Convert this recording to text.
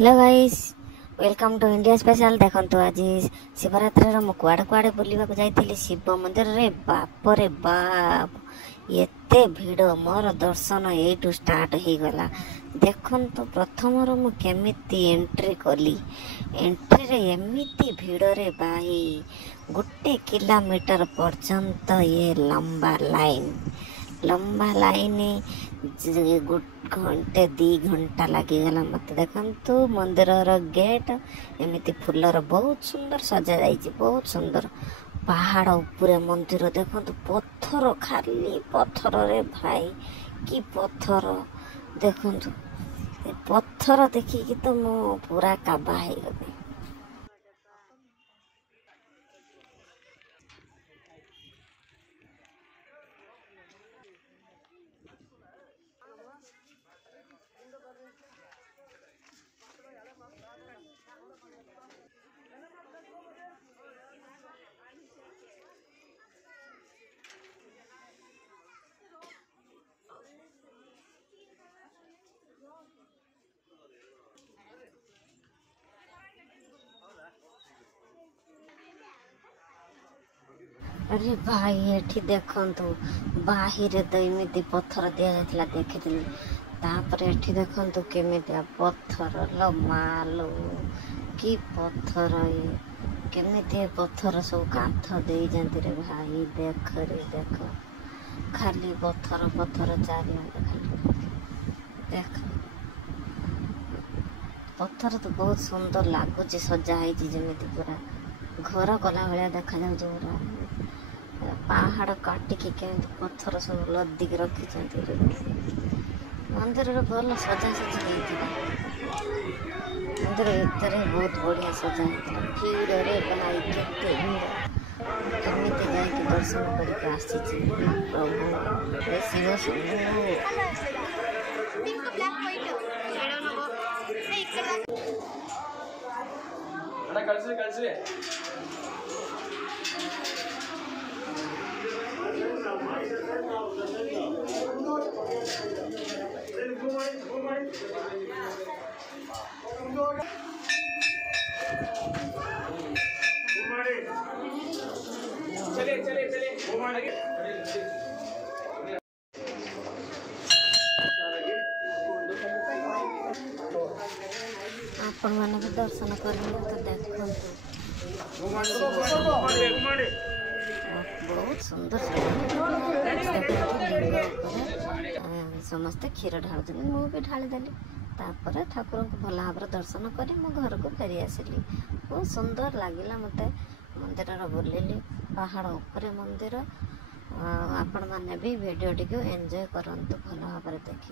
Hello guys, welcome to India special. देखो आज शिवरात्रि मु कुआड़े कुआड़े बुलवाक जाइली शिव मंदिर रे। बाप रे बाप, एते भिड़, मोर दर्शन यू स्टार्ट हो गला। देखन तो प्रथम मु केमिति एंट्री कली, एंट्री रे एमिति भिड़ रे भाई, 1 किलोमीटर पर्यंत ये लंबा लाइन घंटे 2 घंटा लगिगला मत। देखु मंदिर गेट एमती फूलर बहुत सुंदर सजा जाइए, बहुत सुंदर। पहाड़ उपरे मंदिर देखु, पत्थर खाली पत्थर रे भाई, कि पत्थर देखु। पत्थर देखिकी तो मु पूरा काबा हो गली। अरे भाई एठी देखंतु, बाहिर तो एमती पत्थर दिया जाता देखी। तापर एठी देखंतु केमितिया पत्थर लो मालो, कि पत्थर ये केमिति पत्थर सब कांथ दे जाती रे भाई। देख रे देख, खाली पत्थर पत्थर चारिआडे खाली देख। पत्थर तो बहुत सुंदर लगुच, सजा है जमीती पूरा घर कला भाया देखा जाऊँ। पहाड़ काटिकी केमती पत्थर सब लदिक रखी। मंदिर भल सजासजी होता, मंदिर भीतर बहुत बढ़िया सजा होता। भीड़ रे भाई, केते भीड़, केमिति जाइए दर्शन करके आसी प्रभु शिव शंभु। आपण मैंने भी दर्शन करेंगे तो देखो बहुत सुंदर समस्ते क्षीर ढाल, मुझे ढाली देली। तापर ठाकुर को भल भाव दर्शन कर मो घर को फेरी आसिली। बहुत सुंदर लगिला मते। मंदिर बुलिली, पहाड़ उपरे मंदिर। आपण मैंने भी वीडियो टी एंजॉय करंतु, भल भाव देखी।